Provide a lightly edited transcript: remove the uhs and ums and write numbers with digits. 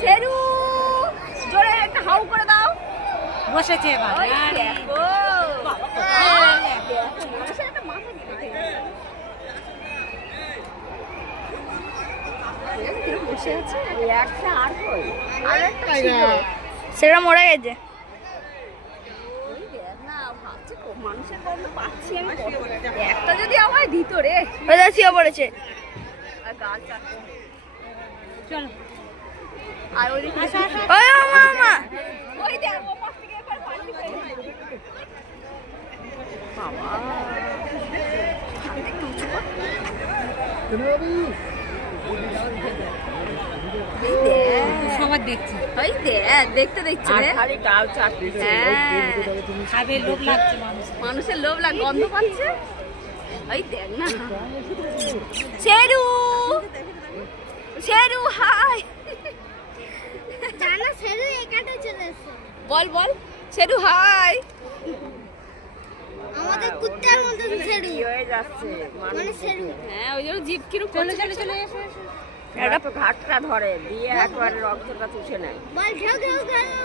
শেরু জোরে একটা হাউ করে দাও। বসেছে সেটা মরে গেছে। মানুষের গন্ধ পাচ্ছি আমি, একটা যদি আমায় দিত রে। পড়েছে আর গাল চাটছে। চলো আর ওই ওই দেখ ও পাশ থেকে একবার পাল্টি করে বাবা একটু উঁচু কর। সবার দেখছি ওই দেখ দেখতে দেখছে রে, খালি গাল চাটছে। খাবে লোভ লাগছে মানুষের লোভ লাগ গন্ধ পাচ্ছে। ওই দেখ না শেরু, শেরু হাই। জানা শেরু একাটা চলে এসেছে। বল বল শেরু হাই। আমাদের কুত্তার মতো শেরু হয়ে যাচ্ছে মানে শেরু। হ্যাঁ ওই জন্য জিভ কিরু চলে চলে চলে এসো এসো। একটা তো ঘাটটা ধরে দিয়ে একবার রক্তটা চুষে নেয়। বল ঘেউ ঘেউ ঘেউ